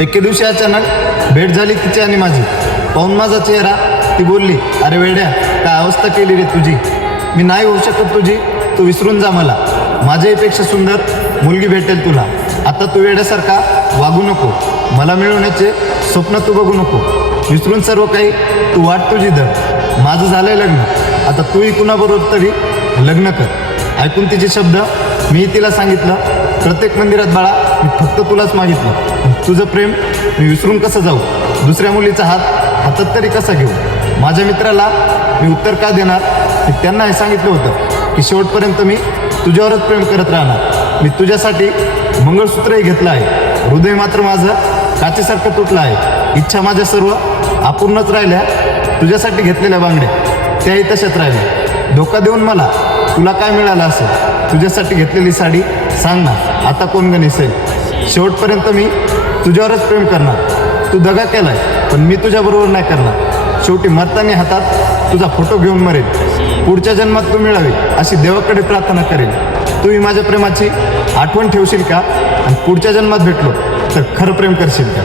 एके दिवशी अचानक भेट झाली तिची आणि माझी. पाहून माझा चेहरा ती बोलली, अरे वेड्या, काय अवस्था केली रे तुझी. मी नाही होऊ शकत तुझी, तू विसरून जा मला. माझ्याहीपेक्षा सुंदर मुलगी भेटेल तुला. आता तू वेड्यासारखा वागू नको. मला मिळवण्याचे स्वप्न तू बघू नको. विसरून सर्व काही तू वाट तुझी धर. माझं झालंय लग्न, आता तूही कुणाबरोबर तरी लग्न कर. ऐकून तिचे शब्द मी तिला सांगितलं, प्रत्येक मंदिरात बाळा मी फक्त तुलाच मागितलं. तुझं प्रेम मी विसरून कसं जाऊ. दुसऱ्या मुलीचा हातात तरी कसा घेऊ. माझ्या मित्राला मी उत्तर का देणार. मी त्यांना हे सांगितलं होतं की शेवटपर्यंत मी तुझ्यावरच प्रेम करत राहणार. मी तुझ्यासाठी मंगळसूत्रही घेतलं आहे. हृदय मात्र माझं काचेसारखं तुटलं आहे. इच्छा माझ्या सर्व अपूर्णच राहिल्या. तुझ्यासाठी घेतलेल्या बांगड्या त्याही तशाच राहिल्या. धोका देऊन मला तुला काय मिळालं असेल. तुझ्यासाठी घेतलेली साडी सांग ना, आता कोण ग नेसेल. शेवटपर्यंत मी तुझ्यावरच प्रेम करणार. तू दगा केलाय पण मी तुझ्याबरोबर नाही करणार. शेवटी मरताना हातात तुझा फोटो घेऊन मरेल. पुढच्या जन्मात तू मिळावी अशी देवाकडे प्रार्थना करेल. तूही माझ्या प्रेमाची आठवण ठेवशील का. आणि पुढच्या जन्मात भेटलो तर खरं प्रेम करशील का.